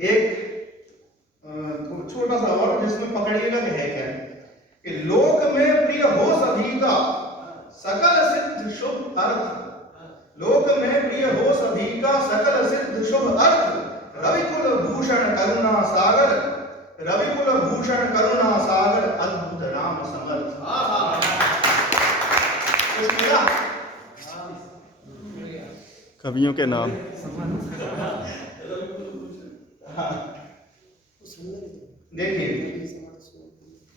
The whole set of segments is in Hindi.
एक छोटा सा और जिसमें पकड़िएगा कि है क्या, कि लोक में प्रिय हो सभी का सकल सिद्ध शुभ अर्थ। लोक में प्रिय हो सभी का सकल सिद्ध शुभ अर्थ। रविकुल भूषण करुणा सागर, रविकुल भूषण करुणा सागर, अद्भुत राम समर्थ। कुछ मिला? कवियों के नाम। हाँ देखिए,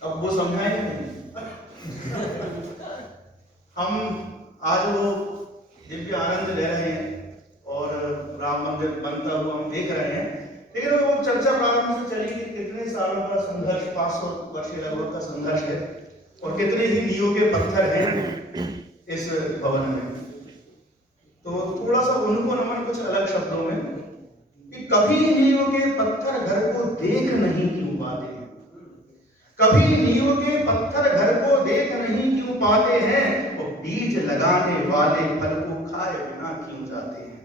अब वो समझाएंगे। हम आज वो दिव्य आनंद ले रहे हैं और राम मंदिर बनता हुआ हम देख रहे हैं, लेकिन वो चर्चा प्रारंभ से चली थी कितने सालों का संघर्ष, 500 वर्ष लगभग का संघर्ष है और कितने ही नींव के पत्थर हैं इस भवन में। तो थोड़ा सा उनको नमन कुछ अलग शब्दों में, कि कभी नींव के पत्थर घर को देख नहीं क्यों पाते हैं, कभी नींव के पत्थर घर को देख नहीं क्यों पाते हैं, और बीज लगाने वाले फल को खाए बिना क्यों जाते हैं,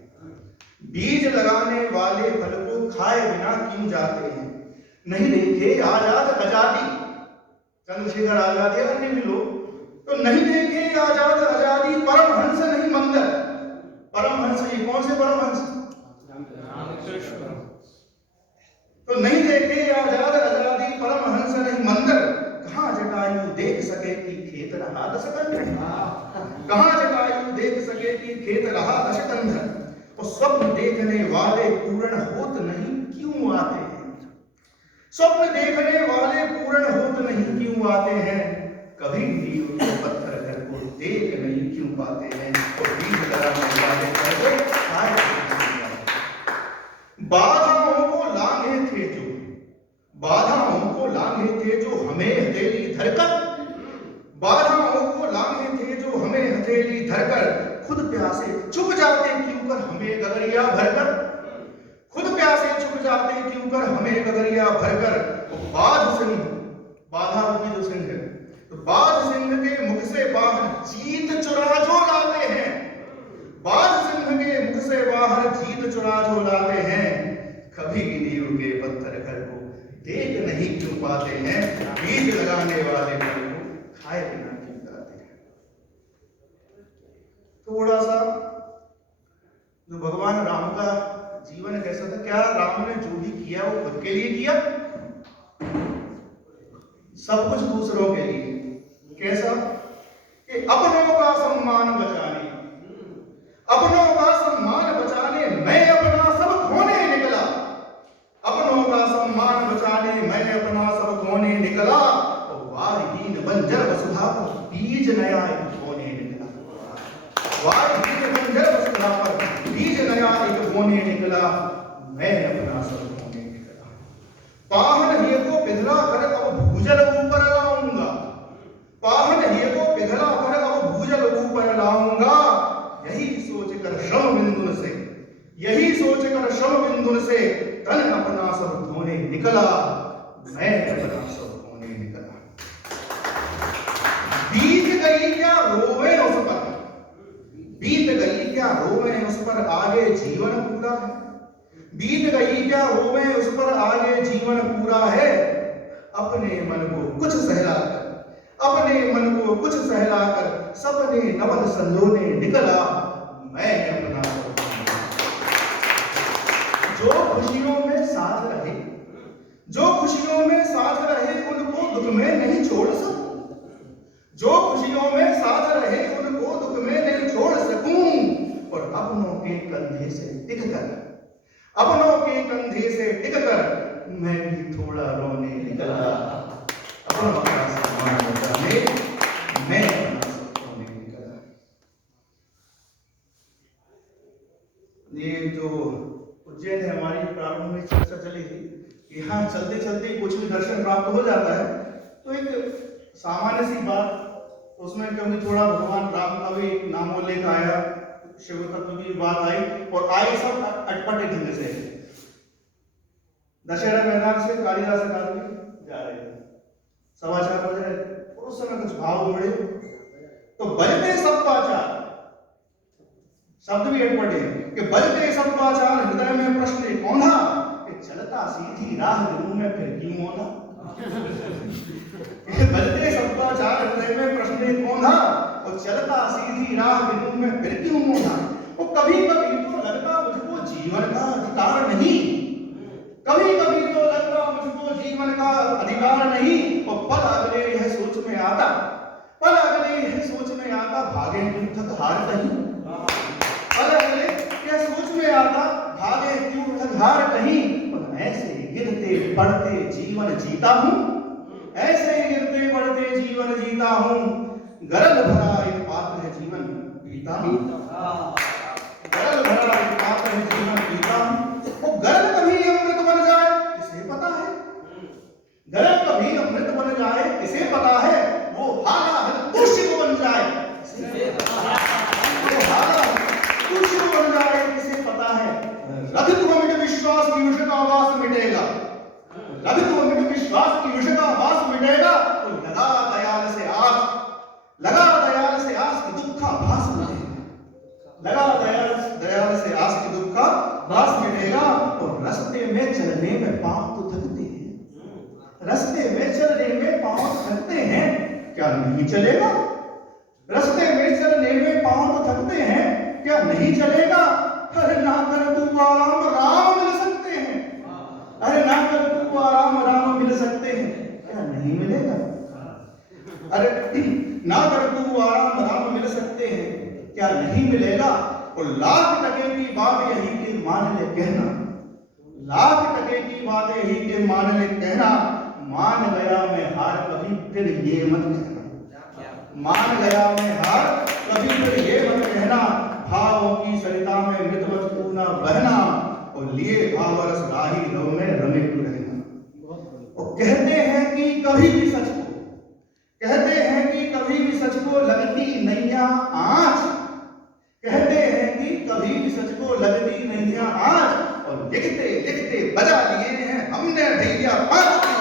बीज लगाने वाले फल को खाए बिना क्यों जाते हैं। नहीं देखे आजाद आजादी, चंद्रशेखर आजाद या अन्य भी लोग, तो नहीं देखे आजाद आजादी, परमहंस नहीं मंदिर। परमहंस, ये कौन से परमहंस? तो नहीं देखे आजाद आजादी, परमहंस नहीं मंदिर। कहां जटायु देख सके कि खेत रहा दशकंधर, कहां जटायु देख सके कि खेत रहा दशकंधर। और स्वप्न देखने वाले पूर्ण होत नहीं क्यों आते हैं, स्वप्न देखने वाले पूर्ण होत नहीं क्यों आते हैं। कभी नींव के पत्थर घर को देख नहीं क्यों पाते हैं, और बीज लगाने वाले घर को खाए नहीं क्यों आते हैं। बाधाओं को लांघे थे जो, बाधाओं को लांघे थे जो हमें हथेली धरकर, बाधाओं को लांघे थे जो हमें हथेली धरकर। खुद प्यासे छुप जाते क्यों कर हमें गगरिया भरकर, खुद प्यासे छुप जाते क्यों कर हमें गगरिया भरकर। तो बाध सिंह, बाधा रूपी जो सिंह है, तो बाध सिंह के मुख से बाहर जीत चुरा जो लाते हैं, बाध सिंह के मुख से बाहर जीत चुरा जो लाते हैं। कभी नींव के पत्थर घर को देख नहीं क्यों पाते हैं, बीज लगाने वाले फल को खाए बिना क्यों जाते हैं। थोड़ा सा जो भगवान राम का जीवन कैसा था, क्या राम ने जो भी किया वो खुद के लिए किया? सब कुछ दूसरों के लिए। कैसा? कि अपनों का सम्मान बचाने, अपनों का सम्मान बचाने मैं अपना सब खोने निकला, अपनों का सम्मान बचाने मैं अपना सब खोने निकला। और वारहीन बंजर वसुधा पर बीज नया एक बोने निकला, वारहीन बंजर वसुधा पर बीज नया एक बोने निकला, मैं अपना सब खोने निकला। पाहन हिय को पिघला कर अब भूजल ऊपर लाऊंगा, पाहन हिय को पिघला कर अब भूजल ऊपर लाऊंगा। यही सोचकर श्रम बिंदुन से, यही सोचकर श्रम बिंदुन से तन अपना सब धोने निकला, मैं अपना सब धोने निकला। बीत गई क्या रोवे उस पर, बीत गई क्या रोवे उस पर आगे जीवन पूरा है, बीत गई क्या रोवे उस पर आगे जीवन पूरा है। अपने मन को कुछ सहलाकर, अपने मन को कुछ सहलाकर सपने नवन संजोने निकला, मैं अपना सब। जो खुशियों में साथ रहे, जो खुशियों में साथ रहे उनको दुख में नहीं छोड़ सकूं, जो खुशियों में साथ रहे उनको दुख में नहीं छोड़ सकूं। और अपनों के कंधे से टिककर, अपनों के कंधे से टिककर मैं भी थोड़ा रोने निकला, अपनों का सम्मान बचाने मैं अपना सब रोने निकला। ये जो उज्जैन है, हमारी प्रारंभ में चर्चा चली थी, यहाँ चलते चलते कुछ भी दर्शन प्राप्त हो जाता है। तो एक सामान्य सी बात उसमें, क्योंकि थोड़ा भगवान राम का भी नामोल्लेख आया, शिव तत्व की बात आई, और आई सब अटपटे ढंग से। दशहरा मैदान से कालिदास अकादमी जा रहे थे, 4:15 बजे, और उस समय कुछ भाव उमड़े, तो बजते सब पाचार, शब्द भी एक पढ़े कि बलते सब वाचार हृदय में प्रश्न कौना कि चलता सीधी राह दिनों में फिर क्यों होना। बलते सब वाचार हृदय में प्रश्न कौना और चलता सीधी राह दिनों में फिर क्यों होना। वो कभी कभी तो लगता मुझको जीवन का अधिकार नहीं, कभी कभी तो लगता मुझको जीवन का अधिकार नहीं। और पल अगले यह सोच में आता, पल अगले यह सोच में आता भागे क्यों थक हार कहीं। पल अगले यह सोच में आता भागे क्यों थक हार कहीं। और ऐसे गिरते पड़ते जीवन जीता हूँ, ऐसे गिरते पड़ते जीवन जीता हूँ। गरल भरा एक पात्र है जीवन पीता हूँ, गरल भरा एक पात्र है जीवन पीता हूँ। वो गरल कभी अमृत बन जाए किसे पता है, गरल कभी अमृत बन जाए किसे पता है। वो हाला दूषित बन जाए, वो हाला दूषित बन जाए किसे पता है। रधित्व मिट विश्वास की विष का वास मिटेगा, रधित्व मिट विश्वास की विष का वास मिटेगा। तो लगा दयाल से आस, लगा दयाल से आस की दुख का भास मिटेगा, लगा दयाल से आस की दुख का भास मिटेगा। और रास्ते में चलने में पांव तो थकते हैं, रास्ते में चलने में पांव थकते हैं, क्या नहीं चलेगा। रास्ते में चलने में पांव तो थकते हैं, क्या नहीं चलेगा। अरे ना कर तू आराम राम मिल सकते हैं, अरे ना कर तू आराम राम मिल सकते हैं, क्या नहीं मिलेगा। अरे ना कर तू आराम राम मिल सकते हैं, क्या नहीं मिलेगा। और लाख टके की बात यही कि मान ले कहना, लाख टके की बात यही कि मान ले कहना। मान गया मैं हार कभी फिर ये मत कहना, मान गया मैं हार कभी फिर ये मत कहना। भावों की सरिता में मृतवत तू न बहना, और लिए भावरस राही रव में रमे तू रहना। और कहते हैं कि कभी भी सच को, कहते हैं कि कभी भी सच को लगती नैया आँच, कहते हैं कि कभी भी सच को लगती नैया आँच। और लिखते लिखते बजा लिए हैं हमने भैया 5 की